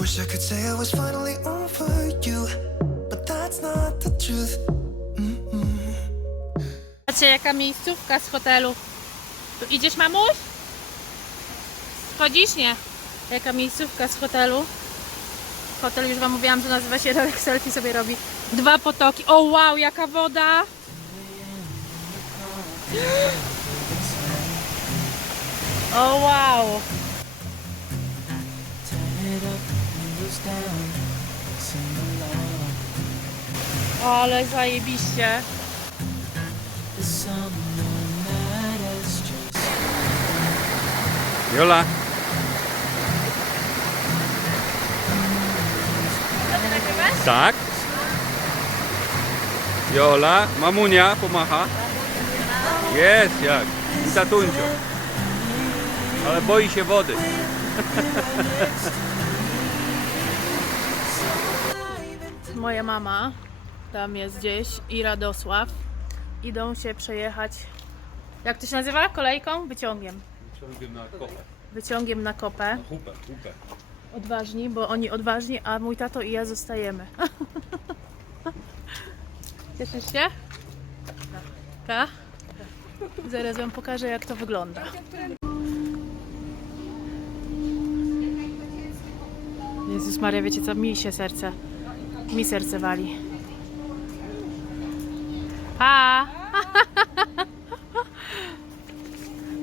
Wish I could say I was finally over you, but that's not the truth. Jaka miejscówka z hotelu. Tu idziesz, mamuś? Chodzisz? Nie. Jaka miejscówka z hotelu. Hotel, już wam mówiłam, że nazywa się Rolek Selfie sobie robi. Dwa potoki. O wow, jaka woda! O wow! Ale zajebiście. Jola. Tak. Jola, mamunia pomacha. Jest jak. I tatuncio. Ale boi się wody. Moja mama tam jest gdzieś i Radosław idą się przejechać. Jak to się nazywa? Kolejką? Wyciągiem. Ciągiem na kopę. Wyciągiem na kopę. Hupę, hupę. Odważni, bo oni odważni, a mój tato i ja zostajemy. Cieszysz się? Tak. Zaraz wam pokażę jak to wygląda. Jezus Maria, wiecie co? Mi się serce, mi serce wali. Pa!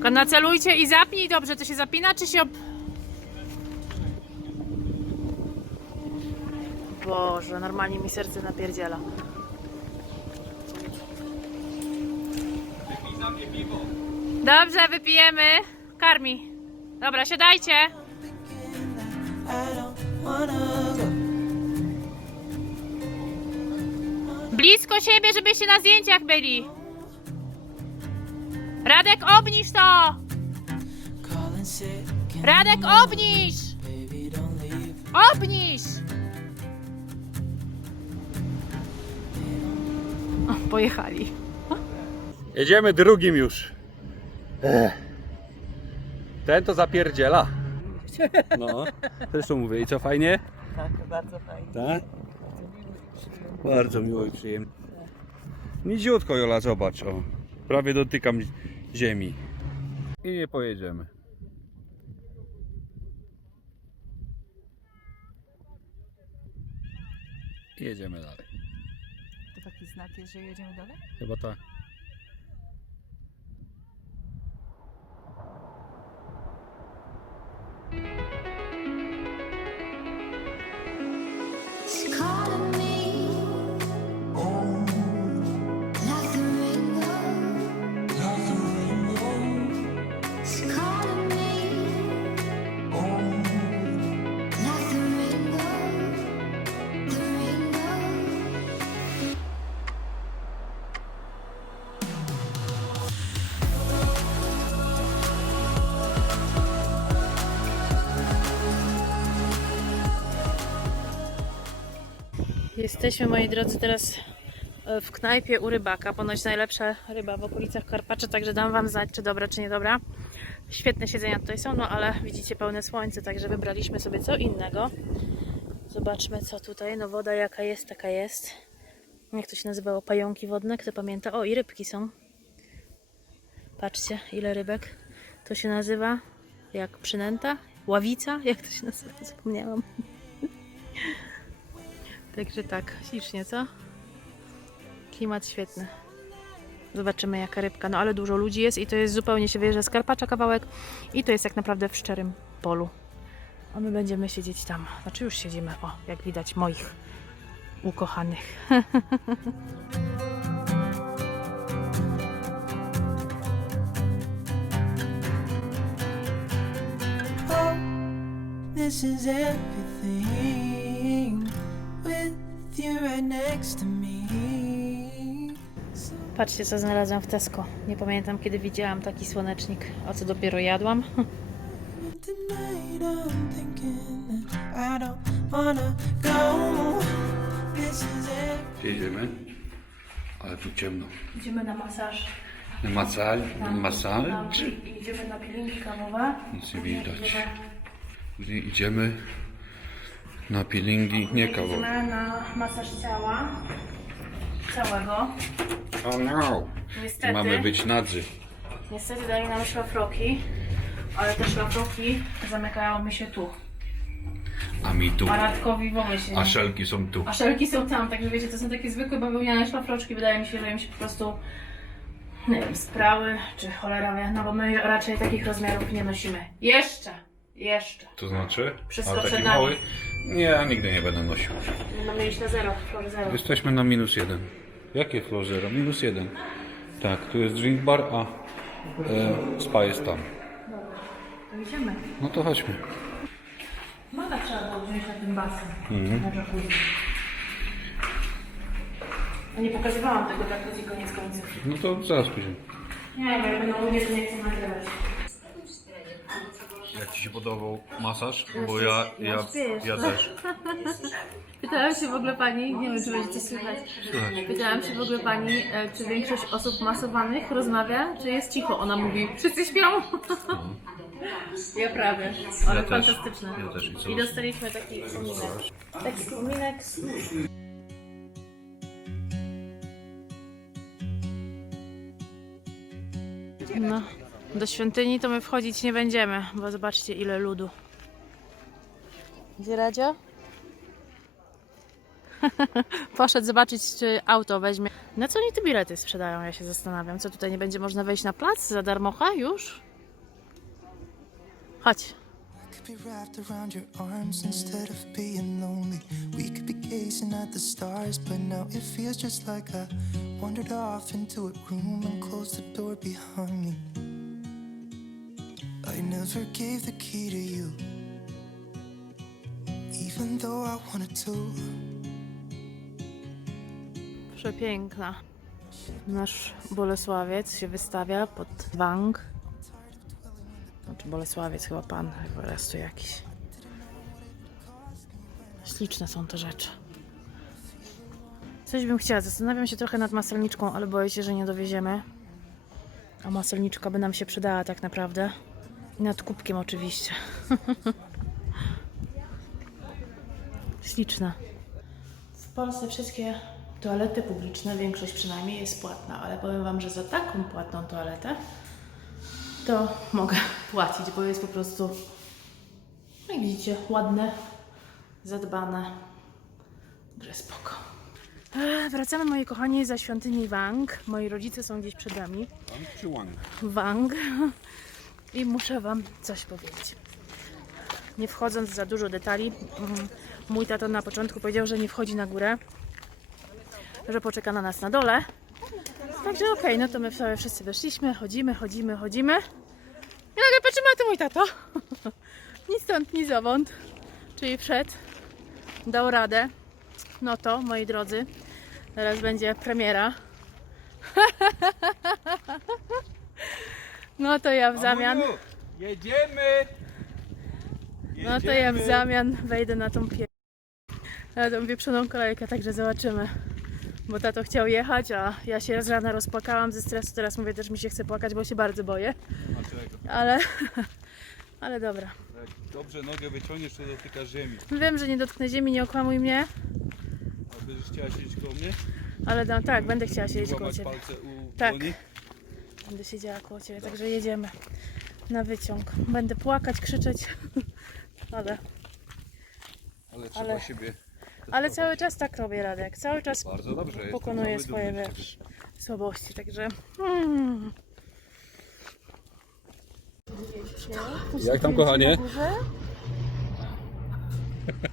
Nacelujcie i zapnij dobrze. To się zapina, czy się... Ob... Boże, normalnie mi serce napierdziela. Dobrze, wypijemy. Karmi. Dobra, siadajcie. Blisko siebie, żebyście na zdjęciach byli. Radek, obniż to! Radek, obniż! Obniż! O, pojechali. Jedziemy drugim już. Ten to zapierdziela. No, zresztą mówię, i co fajnie? Tak, bardzo fajnie. Tak? Bardzo miło i przyjemnie. Niziutko Jola, zobacz, o. Prawie dotykam ziemi. I nie pojedziemy. I jedziemy dalej. To taki znak jest, że jedziemy dalej? Chyba tak. Jesteśmy, moi drodzy, teraz e, w knajpie u rybaka. Ponoć najlepsza ryba w okolicach Karpacza, także dam Wam znać, czy dobra, czy niedobra. Świetne siedzenia tutaj są, no ale widzicie pełne słońce, także wybraliśmy sobie co innego. Zobaczmy, co tutaj. No woda jaka jest, taka jest. Jak to się nazywało? Pająki wodne, kto pamięta? O, i rybki są. Patrzcie, ile rybek. To się nazywa jak przynęta? Ławica? Jak to się nazywa? Zapomniałam. Także tak, ślicznie, co? Klimat świetny. Zobaczymy jaka rybka. No ale dużo ludzi jest i to jest zupełnie się wyjeżdża z Karpacza kawałek i to jest tak naprawdę w szczerym polu. A my będziemy siedzieć tam. Znaczy już siedzimy, o, jak widać, moich ukochanych. This is everything Patrzcie co znalazłam w Tesco. Nie pamiętam kiedy widziałam taki słonecznik, a co dopiero jadłam. Jedziemy. Ale tu ciemno. Idziemy na masaż. Masal, masal? Czy Idziemy na peelingi kamowe. nic nie widać. Idziemy? Na peelingi, nie. Idziemy na masaż ciała. Całego. Oh no! Niestety. Mamy być nadzy. Niestety dali nam szlafroki, ale te szlafroki zamykają mi się tu. A mi tu. A Radkowi w ogóle się nie... A szelki są tu. A szelki są tam, także wiecie, to są takie zwykłe bawełniane szlafroczki. Wydaje mi się, że im się po prostu, nie wiem, sprały, czy cholera wie, no bo my raczej takich rozmiarów nie nosimy. Jeszcze! Jeszcze. To znaczy? Wszystko A taki przed nami. mały? Nie, ja nigdy nie będę nosił. Mamy iść na zero, floor zero. Jesteśmy na minus jeden. Jakie flow zero? Minus jeden. Tak, tu jest drink bar, a e, spa jest tam. To idziemy. No to chodźmy. Mama trzeba było wziąć na ten basen. Mhm. Na jacuzzi. Ja nie pokazywałam tego jacuzzi koniec końców. No to zaraz pójdziemy. Nie, bo jak będą mówię, to nie chcę nagrywać. Jak Ci się podobał masaż? Bo ja, ja, ja też. Pytałam się w ogóle pani, nie wiem czy będziecie słychać. Pytałam się w ogóle pani, e, czy większość osób masowanych rozmawia, czy jest cicho. Ona mówi, wszyscy śpią. Ja prawie, ale Ja też. fantastyczne. Ja też. I co? I dostaliśmy taki kominek. Taki kominek z No, do świątyni to my wchodzić nie będziemy, bo zobaczcie ile ludu. Gdzie Radzio? Poszedł zobaczyć, czy auto weźmie. Na co oni te bilety sprzedają, ja się zastanawiam. Co tutaj nie będzie można wejść na plac za darmocha już? Chodź. be wrapped around your arms instead of being lonely. We could be gazing at the stars, but now it feels just like I wandered off into a room and closed the door behind me. I never gave the key to you, even though I wanted to. Przepiękna. Nasz Bolesławiec się wystawia pod Wang. Znaczy Bolesławiec chyba pan, po prostu jakiś. Śliczne są te rzeczy. Coś bym chciała. Zastanawiam się trochę nad maselniczką, ale boję się, że nie dowieziemy. A maselniczka by nam się przydała tak naprawdę. I nad kubkiem oczywiście. Śliczne. W Polsce wszystkie toalety publiczne, większość przynajmniej jest płatna, ale powiem Wam, że za taką płatną toaletę to mogę płacić, bo jest po prostu, no jak widzicie, ładne, zadbane, że spoko. Wracamy, moi kochani, za świątyni Wang. Moi rodzice są gdzieś przed nami. Czy one? Wang. I muszę Wam coś powiedzieć. Nie wchodząc za dużo detali, mm, mój tato na początku powiedział, że nie wchodzi na górę, że poczeka na nas na dole. Także okej, no to my sobie wszyscy weszliśmy, chodzimy, chodzimy, chodzimy. I nagle patrzymy, a to mój tato. Ni stąd, ni zowąd. Czyli wszedł, dał radę. No to, moi drodzy, teraz będzie premiera. No to ja w zamian, Jedziemy! no to ja w zamian wejdę na tą pie... na tą wieprzoną kolejkę, także zobaczymy. Bo tato chciał jechać, a ja się z rana rozpłakałam ze stresu, teraz mówię też mi się chce płakać, bo się bardzo boję. Ale, ale dobra. Jak dobrze nogę wyciągniesz, to dotykasz ziemi. Wiem, że nie dotknę ziemi, nie okłamuj mnie, A będziesz chciała siedzieć koło mnie? ale no, tak, będę chciała siedzieć koło Łamać ciebie. palce u Tak. Będę siedziała koło ciebie, także jedziemy na wyciąg. Będę płakać, krzyczeć, ale, Ale trzeba Ale- siebie... ale cały czas tak robię, Radek. Cały czas Bardzo dobrze. pokonuję swoje wiesz, słabości, także... Mm. ciebie. Jak tam kochanie?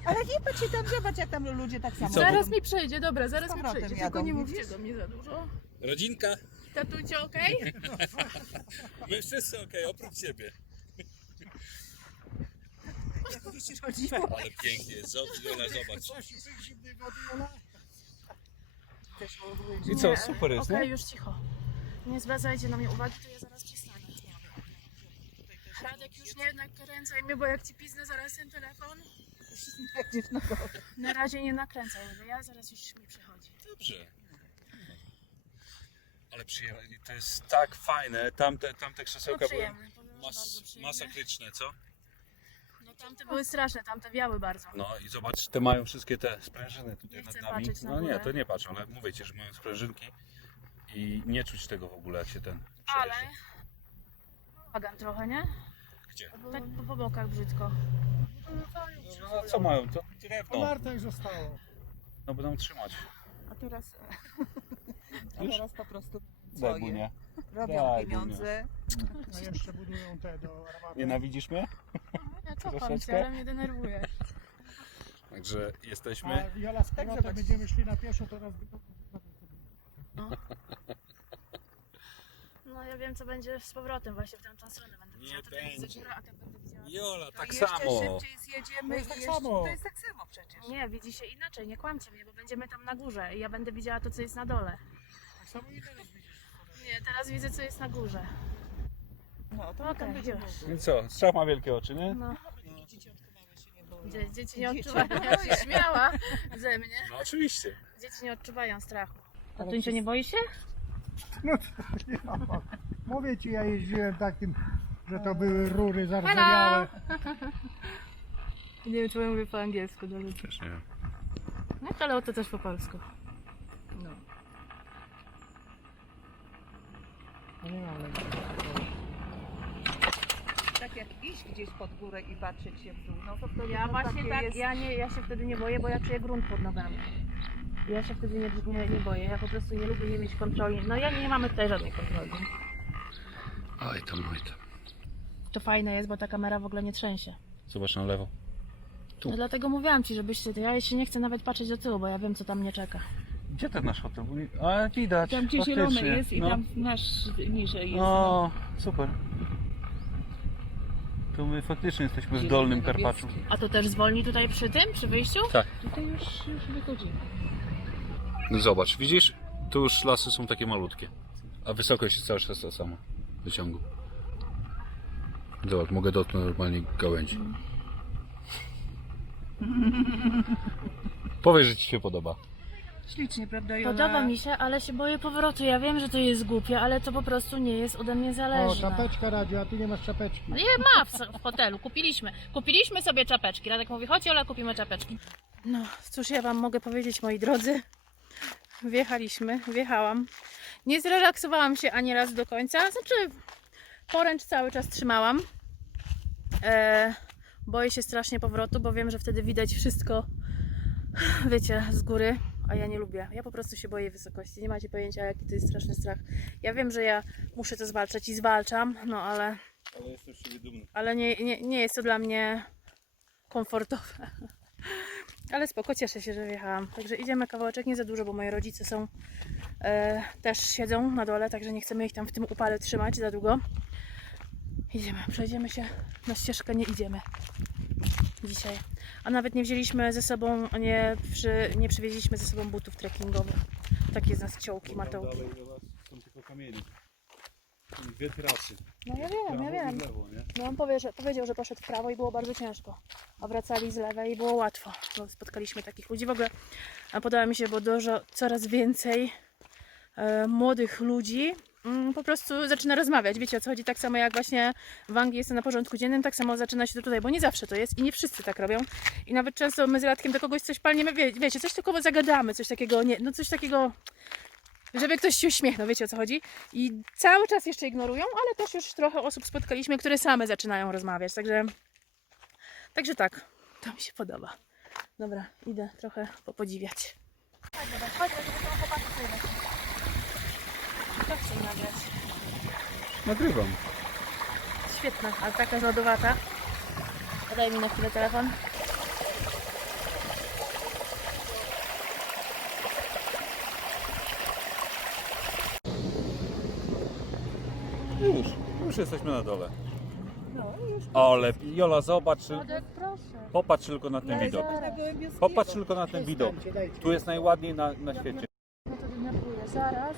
Ale nie patrz się tam, zobacz jak tam ludzie tak samo. Zaraz mi przejdzie, dobra, zaraz mi przejdzie, jadą, tylko nie mówcie do mnie za dużo. Rodzinka? Tatucie, okej? My wszyscy okej, oprócz ciebie. Ale pięknie, Jola, zobacz. I co, super jest, Okej, nie? już cicho. Nie zwracajcie na mnie uwagi, to ja zaraz przestanę. Radek, już nie nakręcaj mnie, bo jak ci piznę zaraz ten telefon, na razie nie nakręcaj mnie, ja zaraz już mi przychodzi. Dobrze. Ale przyjemnie, to jest tak fajne, tamte, tamte No krzesełka były przyjemne, powiem, że mas, przyjemne. masakryczne, co? No Tamte były straszne, tamte wiały bardzo. No i zobacz, te mają wszystkie te sprężyny tutaj Nie nad nami. na No nie, to nie patrz, ale mówię ci, że mają sprężynki i nie czuć tego w ogóle, jak się ten Ale... przejeżdża. Bagan trochę, nie? Gdzie? Tak po, po bokach brzydko. No, no co mają? To Po drewno. nartach zostało. No będą trzymać. A teraz, a Już? teraz po prostu Daj, swoje. Bunia. robią Daj, pieniądze. No jeszcze budują te do armaty. Nienawidzisz mnie? Ja cofam Troszeczkę? cię, ale mnie denerwuje. Także jesteśmy. A Jola z Tak, powrotem zobacz. będziemy szli na pieszo, to nas No ja wiem co będzie z powrotem właśnie w tamtą stronę będę Nie widziała. Widzę będzie. górę, a tam będę widziała. Jola, tak jeszcze samo. szybciej zjedziemy. To jest i tak jeszcze- samo. To jest tak samo przecież. Nie, widzi się inaczej, nie kłamcie mnie, bo będziemy tam na górze i ja będę widziała to, co jest na dole. Samo i teraz widzisz. Nie, teraz widzę, co jest na górze. No, to Okej, tam będzie już. I co? Strzał ma wielkie oczy, nie? No, Dzieciątko małe się nie boją. dzie- dzieci nie Dzieci odczuwają, ja się śmiała ze mnie. No oczywiście. Dzieci nie odczuwają strachu. A ty się nie boi się? No mówię ci, ja jeździłem takim, że to były rury zardzewiałe. Nie wiem, czy mówię po angielsku do ludzi. Też nie. No ale to też po polsku. No. No nie mam lęku. Tak jak iść gdzieś pod górę i patrzeć się w dół, no to wtedy Ja no, właśnie takie tak, jest... ja, nie, ja się wtedy nie boję, bo ja czuję grunt pod nogami. Ja się wtedy nie, nie, nie boję, ja po prostu nie lubię nie mieć kontroli. No ja nie mamy tutaj żadnej kontroli. Oj tam, oj tam. To fajne jest, bo ta kamera w ogóle nie trzęsie. Zobacz na lewo. Tu. No dlatego mówiłam ci, żebyście, ja się nie chcę nawet patrzeć do tyłu, bo ja wiem co tam mnie czeka. Gdzie ten nasz hotel? A widać. Tam gdzie faktycznie. zielony jest i no. tam nasz niżej jest. O, super. To my faktycznie jesteśmy w Dolnym Karpaczu. A to też zwolni tutaj przy tym, przy wyjściu? Tak. Tutaj już, już wychodzi. No zobacz, widzisz? Tu już lasy są takie malutkie. A wysokość jest cały czas ta sama. Wyciągu. Zobacz, mogę dotknąć normalnie gałęzi. Powiedz, że Ci się podoba. Ślicznie, prawda Jola? Podoba mi się, ale się boję powrotu. Ja wiem, że to jest głupie, ale to po prostu nie jest ode mnie O, zależne. czapeczka radio, a ty nie masz czapeczki. Nie ma w, w hotelu, kupiliśmy. Kupiliśmy sobie czapeczki. Radek mówi, chodź ale kupimy czapeczki. No, cóż ja wam mogę powiedzieć, moi drodzy. Wjechaliśmy, wjechałam. Nie zrelaksowałam się ani raz do końca. Znaczy, poręcz cały czas trzymałam. E, boję się strasznie powrotu, bo wiem, że wtedy widać wszystko, wiecie, z góry. A ja nie lubię. Ja po prostu się boję wysokości. Nie macie pojęcia, jaki to jest straszny strach. Ja wiem, że ja muszę to zwalczać i zwalczam, no ale Ale jestem z Ciebie dumny. ale nie, nie, nie jest to dla mnie komfortowe. Ale spoko, cieszę się, że wjechałam. Także idziemy kawałeczek, nie za dużo, bo moi rodzice są, e, też siedzą na dole, także nie chcemy ich tam w tym upale trzymać za długo. Idziemy, przejdziemy się, na ścieżkę nie idziemy dzisiaj. A nawet nie wzięliśmy ze sobą, nie, przy, nie przywieźliśmy ze sobą butów trekkingowych. Takie z nas ciołki, matołki. są tylko kamienie. Dwie trasy. No ja wiem, ja wiem. lewo? No on powie, że, powiedział, że poszedł w prawo i było bardzo ciężko. A wracali z lewej i było łatwo. Bo spotkaliśmy takich ludzi. W ogóle a podoba mi się, bo dużo, coraz więcej e, młodych ludzi po prostu zaczyna rozmawiać. Wiecie o co chodzi? Tak samo jak właśnie w Anglii jest to na porządku dziennym, tak samo zaczyna się to tutaj, bo nie zawsze to jest i nie wszyscy tak robią. I nawet często my z Radkiem do kogoś coś palniemy, wie, wiecie, coś tylko zagadamy, coś takiego, nie, no coś takiego żeby ktoś się uśmiechnął, wiecie o co chodzi? I cały czas jeszcze ignorują, ale też już trochę osób spotkaliśmy, które same zaczynają rozmawiać, także także tak, to mi się podoba. Dobra, idę trochę popodziwiać. Chodź, chodź, żeby tą chłopaków tutaj weszli. To chcę nagrać. Nagrywam. Świetna, ale taka lodowata. Podaj mi na chwilę telefon. Już, już jesteśmy na dole. No, już. Ale Jola, zobacz, proszę. popatrz tylko na ten widok. Popatrz tylko na ten widok. Tu jest najładniej na, na świecie. No to zaraz.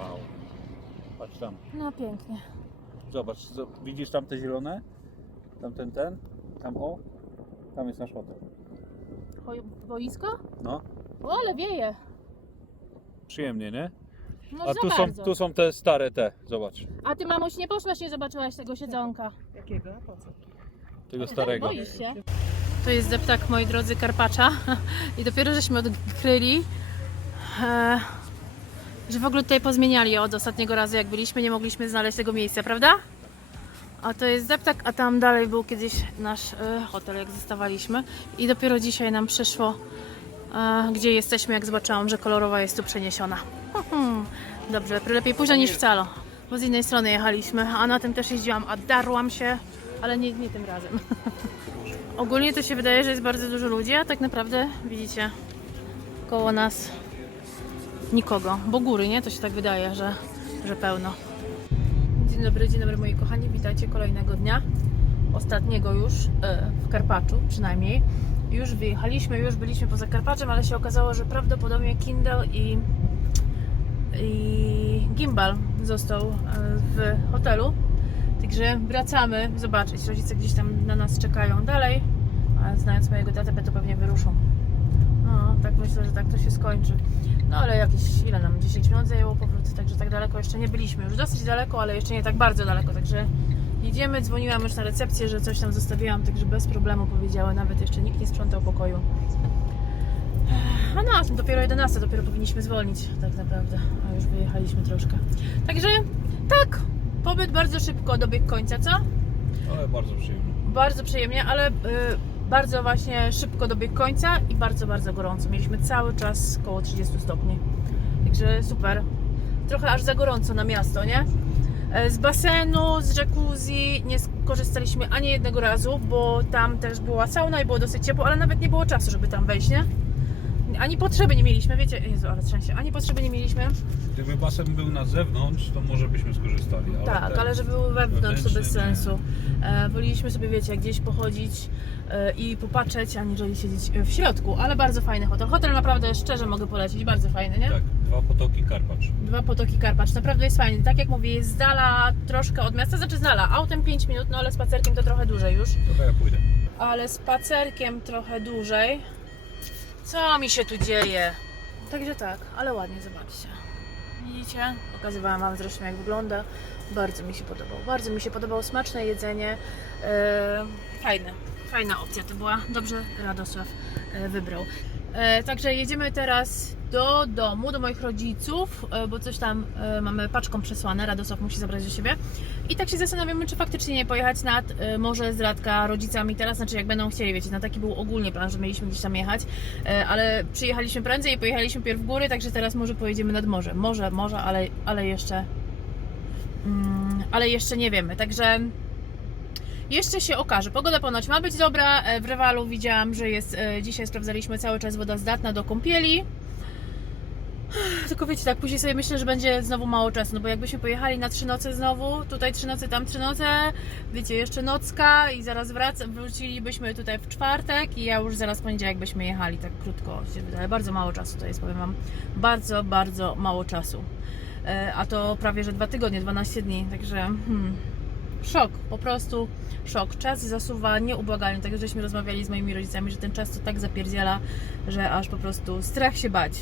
Wow. Patrz tam. No pięknie. Zobacz, zo- widzisz tam te zielone? Tam ten, ten? Tam o? Tam jest nasz hotel. Boisko? No, O, ale wieje. przyjemnie, nie? No A za tu są, bardzo. tu są te stare te, zobacz. A ty mamuś nie poszłaś, nie zobaczyłaś tego siedzonka. Jakiego? Po co? Tego starego. Boisz się? To jest deptak, moi drodzy, Karpacza. I dopiero żeśmy odkryli, e, że w ogóle tutaj pozmieniali od ostatniego razu, jak byliśmy, nie mogliśmy znaleźć tego miejsca, prawda? A to jest deptak, a tam dalej był kiedyś nasz e, hotel, jak zostawaliśmy. I dopiero dzisiaj nam przyszło, e, gdzie jesteśmy, jak zobaczyłam, że kolorowa jest tu przeniesiona. Dobrze, lepiej późno niż wcale. Bo z innej strony jechaliśmy, a na tym też jeździłam, a darłam się, ale nie, nie tym razem. Ogólnie to się wydaje, że jest bardzo dużo ludzi, a tak naprawdę widzicie koło nas nikogo. Bo góry, nie? To się tak wydaje, że, że pełno. Dzień dobry, dzień dobry moi kochani, witajcie kolejnego dnia. Ostatniego już e, w Karpaczu przynajmniej. Już wyjechaliśmy, już byliśmy poza Karpaczem, ale się okazało, że prawdopodobnie Kindle i, i Gimbal został e, w hotelu. Także wracamy zobaczyć. Rodzice gdzieś tam na nas czekają dalej, a znając mojego tatę, to pewnie wyruszą. No, tak myślę, że tak to się skończy. No ale jakieś, ile nam? 10 minut zajęło powrót, także tak daleko jeszcze nie byliśmy. Już dosyć daleko, ale jeszcze nie tak bardzo daleko, także jedziemy. Dzwoniłam już na recepcję, że coś tam zostawiłam, także bez problemu powiedziała, nawet jeszcze nikt nie sprzątał pokoju. A no, dopiero 11, dopiero powinniśmy zwolnić tak naprawdę, a już wyjechaliśmy troszkę. Także tak, pobyt bardzo szybko dobiegł końca, co? Ale bardzo przyjemnie. Bardzo przyjemnie, ale y, bardzo właśnie szybko dobiegł końca i bardzo, bardzo gorąco. Mieliśmy cały czas około 30 stopni. Także super. Trochę aż za gorąco na miasto, nie? E, Z basenu, z jacuzzi nie skorzystaliśmy ani jednego razu, bo tam też była sauna i było dosyć ciepło, ale nawet nie było czasu, żeby tam wejść, nie? Ani potrzeby nie mieliśmy, wiecie, Jezu, ale trzęsie, ani potrzeby nie mieliśmy. Gdyby basen był na zewnątrz, to może byśmy skorzystali. Ale Tak, ale że były wewnątrz, to bez sensu. E, woleliśmy sobie, wiecie, gdzieś pochodzić e, i popatrzeć, aniżeli siedzieć w środku, ale bardzo fajny hotel. Hotel naprawdę, szczerze mogę polecić, bardzo fajny, nie? Tak, dwa potoki Karpacz. Dwa potoki Karpacz, naprawdę jest fajny. Tak jak mówię, jest z dala troszkę od miasta, znaczy z dala, autem 5 minut, no ale spacerkiem to trochę dłużej już. To ja pójdę. Ale spacerkiem trochę dłużej. Co mi się tu dzieje? Także tak, ale ładnie, zobaczcie. Widzicie? Pokazywałam Wam zresztą jak wygląda. Bardzo mi się podobał. Bardzo mi się podobało smaczne jedzenie. E, fajne. Fajna opcja to była. Dobrze Radosław e, wybrał. E, także jedziemy teraz do domu, do moich rodziców, e, bo coś tam e, mamy paczką przesłane. Radosław musi zabrać do siebie. I tak się zastanawiamy, czy faktycznie nie pojechać nad Morze z Radka rodzicami teraz, znaczy jak będą chcieli, wiecie, na taki był ogólnie plan, że mieliśmy gdzieś tam jechać, ale przyjechaliśmy prędzej i pojechaliśmy pierw w góry, także teraz może pojedziemy nad morze. Może, może, ale, ale jeszcze mm, ale jeszcze nie wiemy, także jeszcze się okaże. Pogoda ponoć ma być dobra. E, W Rewalu widziałam, że jest, e, dzisiaj sprawdzaliśmy cały czas woda zdatna do kąpieli. Tylko wiecie, tak później sobie myślę, że będzie znowu mało czasu, no bo jakbyśmy pojechali na trzy noce znowu, tutaj trzy noce, tam trzy noce, wiecie, jeszcze nocka i zaraz wrac, wrócilibyśmy tutaj w czwartek i ja już zaraz poniedziałek byśmy jechali, tak krótko się wydaje. Bardzo mało czasu to jest, powiem Wam. Bardzo, bardzo mało czasu. E, A to prawie, że dwa tygodnie, 12 dni, także hmm, szok, po prostu szok. Czas zasuwa nieubłagalnie, tak żeśmy rozmawiali z moimi rodzicami, że ten czas to tak zapierdziela, że aż po prostu strach się bać.